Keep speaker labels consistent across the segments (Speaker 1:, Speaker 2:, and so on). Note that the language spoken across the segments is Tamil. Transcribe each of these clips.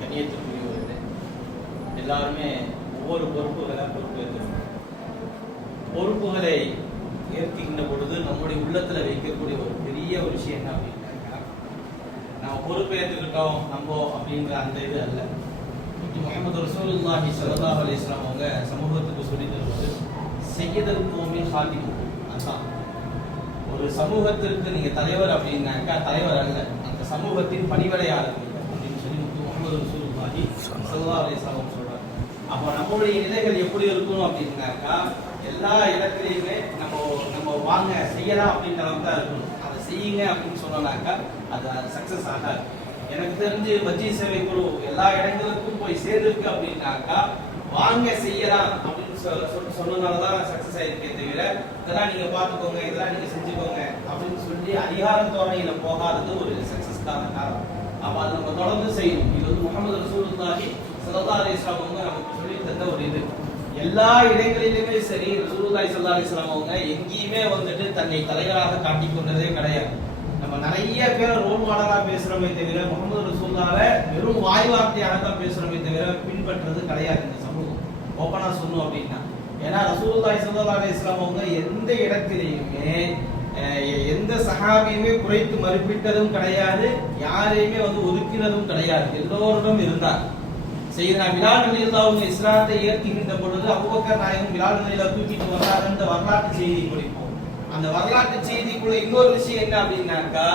Speaker 1: கண்ணியத்துக்குரியவர்களே எல்லாருமே ஒவ்வொரு பொறுப்புகளை பொறுப்பேற்கணும் பொறுப்புகளை ஏற்கின்ற பொழுது நம்முடைய உள்ளத்துல வைக்கக்கூடிய ஒரு பெரிய ஒரு விஷயம் என்ன அப்படின்னாக்கா நம்ம பொறுப்பேற்றுக்கிட்டோம் நம்ம அப்படிங்கிற அந்த இது அல்ல. முகமது ரசூலுல்லாஹி ஸல்லல்லாஹு அலைஹி வஸல்லம் அவங்க சமூகத்துக்கு சொல்லி தருவது செய்யதல் கோமி ஹாதிமு அதான் ஒரு சமூகத்திற்கு நீங்கள் தலைவர் அப்படின்னாக்கா தலைவர் அல்ல. சமூகத்தின் பணிவடையாளர்கள் அப்படின்னு சொல்லி முகமது ரசூலுல்லாஹி ஸல்லல்லாஹு அலைஹி வஸல்லம் சொல்றாங்க. அப்போ நம்மளுடைய நிலைகள் எப்படி இருக்கணும் அப்படின்னாக்கா எல்லா இடத்துலையுமே நம்ம நம்ம வாங்க செய்யலாம் அப்படின்ற அளவுக்கு தான் இருக்கணும். அதை செய்யுங்க அப்படின்னு சொன்னாக்கா அது சக்சஸ் ஆகாது. எனக்கு தெரிஞ்சு பஜ்ஜி சேவை குழு எல்லா இடங்களுக்கும் போய் சேர்ந்திருக்கு அப்படின்னாக்கா வாங்க செய்யலாம் அப்படின்னு சொ- சொ- சொன்னதுனாலதான் சக்சஸ் ஆயிருக்கே தவிர இதெல்லாம் நீங்க பாத்துக்கோங்க இதெல்லாம் நீங்க செஞ்சுக்கோங்க அப்படின்னு சொல்லி அதிகார தோரணையில போகாதது ஒரு சக்சஸ்க்கான காரணம் அப்ப அதை நம்ம தொடர்ந்து செய்யணும். இது வந்து முகமது ரசூலுல்லாஹி ஸல்லல்லாஹு அலைஹி வஸல்லம் அவங்க நமக்கு சொல்லி தந்த ஒரு இது. எல்லா இடங்களிலுமே சரி ரசூலுல்லாஹி ஸல்லல்லாஹு அலைஹி வஸல்லம் அவங்க எங்கேயுமே வந்துட்டு தன்னை தலைவராக காட்டிக் கொண்டதே கிடையாது. நம்ம நிறைய பேர் ரோல் மாடலா பேசுறோமே தவிர முகமது ரசூல்லாவை வெறும் வாய் வார்த்தையாக தான் பேசுறோமே தவிர பின்பற்றது கிடையாது இந்த சமூகம். ஓப்பனா சொல்லணும் அப்படின்னா. ஏன்னா ரசூலுல்லாஹி ஸல்லல்லாஹு அலைஹி வஸல்லம் அவங்க எந்த இடத்திலையுமே எந்த சகாபியுமே குறைத்து மறுப்பிட்டதும் கிடையாது யாரையுமே வந்து ஒதுக்கினதும் கிடையாது. எல்லோரிடம் இருந்தார். செய்தா விலால் ரலியல்லாஹு அவங்க இஸ்லாத்தை ஏற்கின்ற பொழுது அபூபக்கர் நாயகம் விலால் நிலையில தூக்கிட்டு அந்த வரலாற்று செய்தியை குறிப்போம் அந்த வரலாற்று செய்திக்குள்ள இன்னொரு விஷயம் என்ன அப்படின்னாக்கா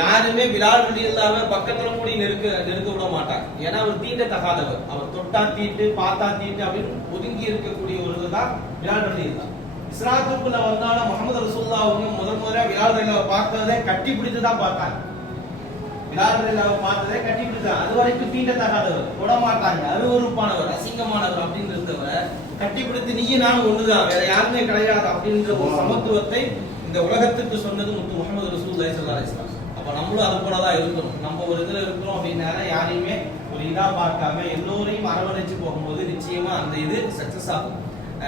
Speaker 1: யாருமே யாருமே வழி ரலியல்லாஹு பக்கத்துல கூடி நெருக்க நெருக்க விட மாட்டாங்க. ஏன்னா அவர் தீண்ட தகாதவர். அவர் தொட்டா தீட்டு பார்த்தா தீட்டு அப்படின்னு ஒதுங்கி இருக்கக்கூடிய ஒரு தான் வழி ரலியல்லாஹு. இஸ்லாத்துக்குள்ள வந்தாலும் முகமது ரசூலுல்லாஹ் அவங்க முதல் முதல்ல பிலால் ரலியல்லாஹு பார்த்ததே கட்டி பிடிச்சு தான் பார்த்தாங்க விராடரில்லாவை பார்த்ததே கட்டி பிடிச்சான் அது வரைக்கும் தீண்ட தகாதவர் தொட மாட்டாங்க அருவருப்பானவர் அசிங்கமானவர் அப்படின்னு இருந்தவர் கட்டி பிடித்து நீயும் நானும் ஒண்ணுதான் வேற யாருமே கிடையாது அப்படின்ற ஒரு சமத்துவத்தை இந்த உலகத்துக்கு சொன்னது முத்து முகமது ரசூலுல்லாஹி ஸல்லல்லாஹு அலைஹி வஸல்லம். அப்ப நம்மளும் அது போலதான் இருக்கணும். நம்ம ஒரு இதுல இருக்கிறோம் அப்படின்னா யாரையுமே ஒரு இதா பார்க்காம எல்லோரையும் அரவணைச்சு போகும்போது நிச்சயமா அந்த இது சக்சஸ் ஆகும்.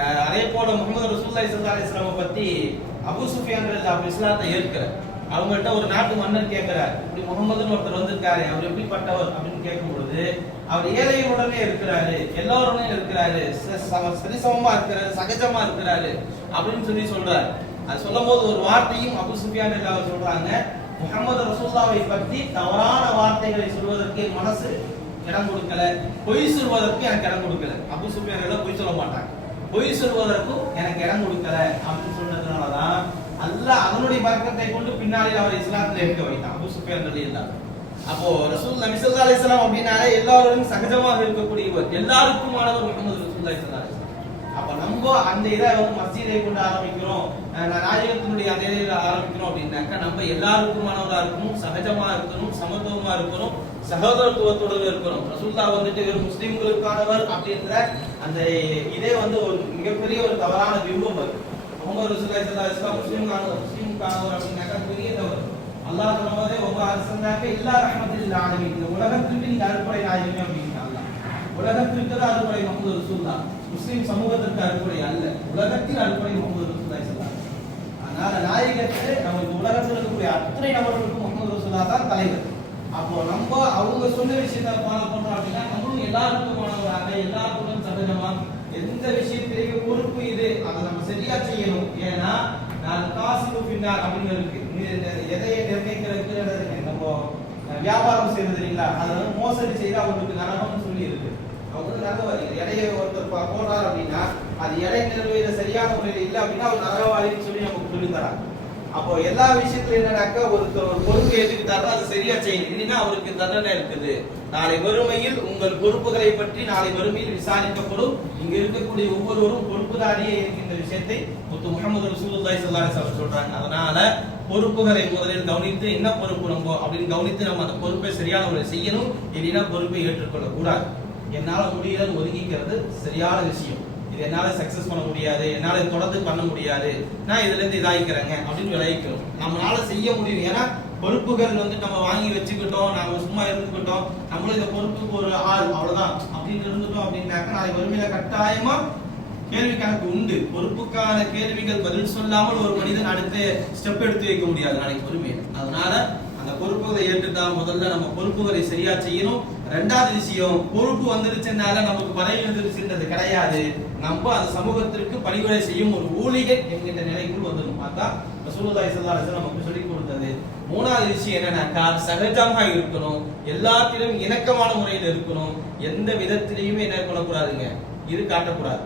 Speaker 1: அதே போல முகமது ரசூல்லா இஸ்லா இஸ்லாம பத்தி அபு சுஃபியான் ரலியல்லாஹு இஸ்லாத்தை ஏற்கிறார். அவங்கள்ட்ட ஒரு நாட்டு மன்னர் கேட்கிறார். இப்படி முகமதுன்னு ஒருத்தர் வந்திருக்காரு அவர் எப்படிப்பட்டவர் அப்படின்னு கேட்கும் பொழுது அவர் ஏழைகளுடனே இருக்கிறாரு எல்லோருடனே இருக்கிறாரு ச- சரிசமமா இருக்கிறாரு சகஜமா இருக்கிறாரு அப்படின்னு சொல்லி சொல்றாரு. அது சொல்லும் போது ஒரு வார்த்தையும் அபு சுஃபியான் அவர் சொல்றாங்க. முகமது ரசூல்லாவை பற்றி தவறான வார்த்தைகளை சொல்வதற்கு மனசு இடம் கொடுக்கல பொய் சொல்வதற்கு எனக்கு இடம் கொடுக்கல. அபு சுஃபியான் பொய் சொல்ல மாட்டாங்க. பொய் சொல்வதற்கும் எனக்கு இடம் கொடுக்கல அப்படின்னு சொன்னதுனாலதான் அல்ல அதனுடைய பறக்கத்தை கொண்டு பின்னாளில் அவர் இஸ்லாத்துல இருக்க வைத்தான். அபு சுஃபியான் ரலியல்லாஹு அப்போ ரசூல் நபி ஸல்லல்லாஹு இஸ்லாம் அப்படின்னாலே அப்படினாலே எல்லாரோடும் சகஜமாக இருக்கக்கூடியவர் எல்லாருக்குமானவர் முகமது ரசூல்லா ஸல்லல்லாஹு அப்ப நம்ம அந்த இதை வந்து மசீதை கொண்டு ஆரம்பிக்கிறோம் அஹ் நாயகத்தினுடைய அந்த இதில் ஆரம்பிக்கிறோம் அப்படின்னாக்கா நம்ம எல்லாருக்குமானவரா இருக்கணும் சகஜமா இருக்கணும் சமத்துவமா இருக்கணும் சகோதரத்துவத்துடன் இருக்கணும் ரசூல்லா வந்துட்டு வெறும் அப்படின்ற அந்த இதே வந்து ஒரு மிகப்பெரிய ஒரு தவறான பிம்பம் அது. முகமது ரசூல்லா ஸல்லல்லாஹு அலைஹி வஸல்லம் முஸ்லிம்கானவர் அப்படின்னாக்கா பெரிய தவறு. அல்லாஹ் சொன்னதே உங்க அரசாங்க எல்லா ரஹமத்தில் ஆலமீன் இந்த உலகத்திற்கு நீங்க அறுப்படை நாயகமே அப்படின்னா உலகத்திற்கு தான் அறுப்படை முகமது ரசூல்லா முஸ்லீம் சமூகத்திற்கு அறுப்படை அல்ல. உலகத்தில் அறுப்படை முகமது ரசூல்லா சொல்லாங்க அதனால நாயகத்து நம்ம இந்த உலகத்தில் இருக்கக்கூடிய அத்தனை நபர்களுக்கும் முகமது ரசூல்லா தான் தலைவர். அப்போ நம்ம அவங்க சொன்ன விஷயத்த ஃபாலோ பண்றோம் அப்படின்னா நம்மளும் எல்லாருக்குமானவராக எல்லாருக்கும் சகஜமா எந்த விஷயத்திலேயே பொறுப்பு இது. அதை நம்ம சரியா செய்யணும். ஏன்னா நான் காசு பின்னார் அப்படின்னு இருக்கு. இது எதையை நிர்ணயிக்கிறதுக்கு நம்ம வியாபாரம் செய்யறது இல்லைங்களா? அதை வந்து மோசடி செய்து அவங்களுக்கு நரகம்னு சொல்லி இருக்கு அவங்க வந்து நரகவாதி எடையை ஒருத்தர் பா- போடுறாரு அப்படின்னா அது எடை நிர்வகித சரியான முறையில் இல்லை அப்படின்னா அவர் நரகவாதின்னு சொல்லி நமக்கு சொல்லி தராங்க. அப்போ எல்லா விஷயத்துல என்னன்னாக்கா ஒருத்தர் ஒரு பொறுப்பு ஏற்றுக்கிட்டாரோ அது சரியா செய்யணும் இல்லைன்னா அவருக்கு தண்டனை இருக்குது. நாளை வறுமையில் உங்கள் பொறுப்புகளை பற்றி நாளை வறுமையில் விசாரிக்கப்படும். இங்க இருக்கக்கூடிய ஒவ்வொருவரும் பொறுப்புதாரியே இருக்கின்ற விஷயத்தை முத்து முகமது ரசூலுல்லாய் ஸல்லல்லாஹு அலைஹி சொல்றாங்க. அதனால பொறுப்புகளை முதலில் கவனித்து என்ன பொறுப்பு நம்ம அப்படின்னு கவனித்து நம்ம அந்த பொறுப்பை சரியான முறையில் செய்யணும். இல்லைன்னா பொறுப்பை ஏற்றுக்கொள்ள கூடாது என்னால முடியலன்னு ஒதுங்கிக்கிறது சரியான விஷயம். இது என்னால சக்சஸ் பண்ண முடியாது என்னால தொடர்ந்து பண்ண முடியாது நான் இதுல இருந்து இதாகிக்கிறேங்க அப்படின்னு விளைவிக்கிறோம். நம்மளால செய்ய முடியும் ஏன்னா பொறுப்புகள் வந்து நம்ம வாங்கி வச்சுக்கிட்டோம் நாம சும்மா இருந்துக்கிட்டோம் நம்மளும் இந்த பொறுப்புக்கு ஒரு ஆள் அவ்வளவுதான் அப்படின்னு இருந்துட்டோம் அப்படின்னாக்க நாளைக்கு வறுமையில கட்டாயமா கேள்வி கணக்கு உண்டு. பொறுப்புக்கான கேள்விகள் பதில் சொல்லாமல் ஒரு மனிதன் அடுத்த ஸ்டெப் எடுத்து வைக்க முடியாது நாளைக்கு பொறுமையை அதனால அந்த பொறுப்புகளை ஏற்றுட்டா முதல்ல நம்ம பொறுப்புகளை சரியா செய்யணும். ரெண்டாவது விஷயம் பொறுப்பு வந்துருச்சுனால நமக்கு பதவி வந்துருச்சுன்றது கிடையாது. நம்ம அந்த சமூகத்திற்கு பணிவிடை செய்யும் ஒரு ஊழிகை என்கின்ற நிலைக்குள் வந்துடும் பார்த்தா ரசூலுல்லாஹி ஸல்லல்லாஹு அலைஹி வஸல்லம் நமக்கு சொல்லிக் கொடுத்தது. மூணாவது விஷயம் என்னன்னாக்கா சகஜமாக இருக்கணும் எல்லாத்திலும் இணக்கமான முறையில் இருக்கணும் எந்த விதத்திலையுமே என்ன பண்ணக்கூடாதுங்க இது காட்டக்கூடாது.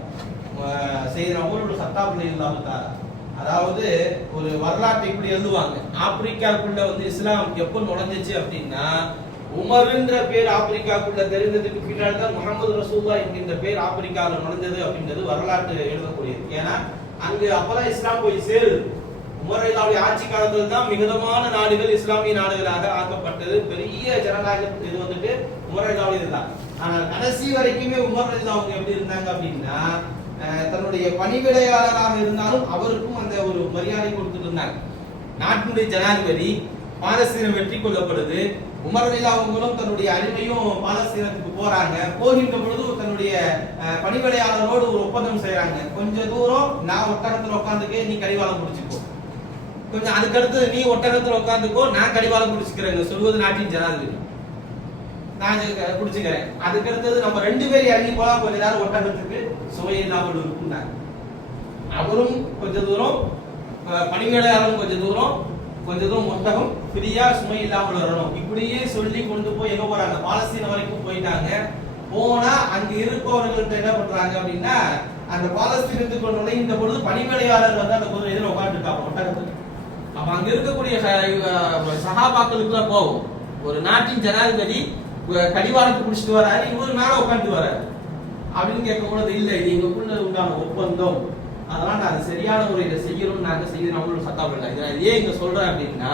Speaker 1: செய்கிற ஒரு சத்தாபுல இல்லாம அதாவது ஒரு வரலாற்றை இப்படி எழுதுவாங்க. ஆப்பிரிக்காக்குள்ள வந்து இஸ்லாம் எப்போ நுழைஞ்சிச்சு அப்படின்னா உமர்ன்ற பேர் ஆப்பிரிக்காக்குள்ள தெரிந்ததுக்கு பின்னாடி தான் முகமது ரசூல்லா என்கின்ற பேர் ஆப்பிரிக்காவில் நுழைஞ்சது அப்படின்றது வரலாற்று எழுதக்கூடியது. ஏன்னா அங்கு அப்பதான் இஸ்லாம் போய் சேருது. உமர் ஆட்சி காலத்தில் தான் மிகுதமான நாடுகள் இஸ்லாமிய நாடுகளாக ஆக்கப்பட்டது. பெரிய ஜனநாயக இது வந்துட்டு உமர் இதுதான். ஆனால் கடைசி வரைக்குமே உமர் அவங்க எப்படி இருந்தாங்க அப்படின்னா தன்னுடைய பணிவிடையாளராக இருந்தாலும் அவருக்கும் அந்த ஒரு மரியாதை கொடுத்துட்டு இருந்தாங்க. நாட்டினுடைய ஜனாதிபதி பாலஸ்தீனம் வெற்றி கொள்ளப்படுது. உமர் அவங்களும் தன்னுடைய அடிமையும் பாலஸ்தீனத்துக்கு போறாங்க. போகின்ற பொழுது தன்னுடைய அஹ், பணிவிடையாளரோடு ஒரு ஒப்பந்தம் செய்யறாங்க கொஞ்ச தூரம் நான் ஒட்டகத்துல உட்காந்துக்கே நீ கடிவாளம் முடிச்சுக்கோ கொஞ்சம் அதுக்கடுத்து நீ ஒட்டகத்துல உட்காந்துக்கோ நான் கடிவாளம் பிடிச்சிக்கிறேங்க. சொல்வது நாட்டின் ஜனாதிபதி. நான் பிடிச்சிக்கிறேன். குடிச்சுக்கிறேன் நம்ம ரெண்டு பேரும் இறங்கி போலாம் கொஞ்ச நேரம் ஒட்டகத்துக்கு சுவை இல்லாமல் அவரும் கொஞ்ச தூரம் அஹ், கொஞ்ச தூரம் கொஞ்ச தூரம் ஒட்டகம் ஃப்ரீயா சுமை இல்லாமல் வரணும் இப்படியே சொல்லி கொண்டு போய் எங்க போறாங்க? பாலஸ்தீனம் வரைக்கும் போயிட்டாங்க. போனா அங்க இருப்பவர்கள்ட்ட என்ன பண்றாங்க அப்படின்னா அந்த பாலஸ்தீனத்துக்கு இந்த பொழுது பணிமேடையாளர் வந்து அந்த பொருள் எதிர உட்காந்துருக்காங்க ஒட்டகத்துக்கு. அப்ப அங்க இருக்கக்கூடிய ச- சகாபாக்களுக்குலாம் போகும் ஒரு நாட்டின் ஜனாதிபதி அஹ், கடிவாளத்தை பிடிச்சிட்டு வராரு இவரு மேல உட்காந்து வராரு. அப்படின்னு கேட்கும் பொழுது இல்லை இது எங்களுக்குள்ள உண்டான ஒப்பந்தம் அதெல்லாம் நாங்க சரியான முறையில செய்யணும் நாங்க செய்ய நம்மளும் சத்தா இல்லை. இதை நான் ஏன் இங்க சொல்றேன் அப்படின்னா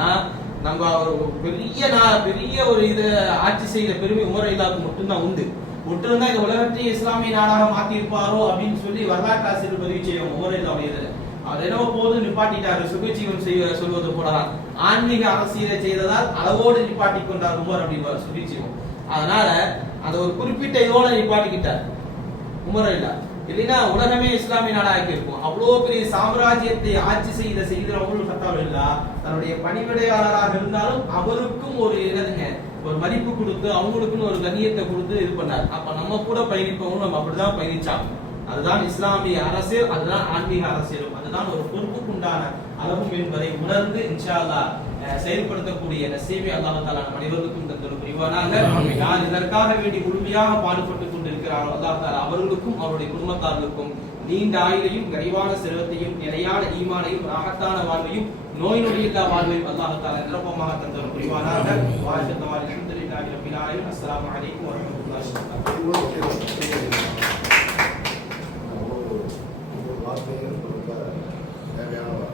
Speaker 1: நம்ம ஒரு பெரிய நா- பெரிய ஒரு இது ஆட்சி செய்கிற பெருமை உமர் இல்லாவுக்கு மட்டும்தான் உண்டு. விட்டுருந்தா இந்த உலகத்தை இஸ்லாமிய நாடாக மாத்தி இருப்பாரோ அப்படின்னு சொல்லி வரலாற்று ஆசிரியர் பதிவு செய்வோம் உமர் இல்லாவுடைய இதுல. அவர் என்னவோ போது நிப்பாட்டிட்டாரு. சுகஜீவன் செய்ய சொல்வது போலதான். ஆன்மீக அரசியலை செய்ததால் அளவோடு நிப்பாட்டி கொண்டார் உமர் அப்படின்னு சுகஜீவன். அதனால அந்த ஒரு குறிப்பிட்ட இதோட நிப்பாட்டிக்கிட்டார் உமர் இல்லா இல்லைன்னா உலகமே இஸ்லாமிய நாடாக இருக்கும் அவ்வளோ பெரிய சாம்ராஜ்யத்தை ஆட்சி செய்த செய்த அவ்வளவு சத்தாவில் இல்லா தன்னுடைய பணிவிடையாளராக இருந்தாலும் அவருக்கும் ஒரு என்னதுங்க ஒரு மதிப்பு கொடுத்து அவங்களுக்குன்னு ஒரு கண்ணியத்தை கொடுத்து இது பண்ணார். அப்ப நம்ம கூட பயணிப்பவங்க நம்ம அப்படிதான் பயணிச்சாங்க அதுதான் இஸ்லாமிய அரசியல் அதுதான் ஆன்மீக அரசியலும். அதுதான் ஒரு பொறுப்புக்குண்டான அளவும் என்பதை உணர்ந்து இன்ஷால்லா செயல்படுத்தக்கூடிய நசீபை அல்லாஹால நம் அனைவருக்கும் தந்தரும் புரிவானாக. யார் இதற்காக வேண்டி முழுமையாக பாடுபட்டுக் கொண்டிருக்கிறாரோ அல்லாஹால அவர்களுக்கும் அவருடைய குடும்பத்தார்களுக்கும் நீண்ட ஆயுளையும் விரைவான செல்வத்தையும் நிலையான ஈமானையும் ராகத்தான வாழ்வையும் நோய் நொடியில்லா வாழ்வையும் அல்லாஹால நிரப்பமாக தந்தரும் புரிவானாக. வாழ்த்தமாரி தேவையான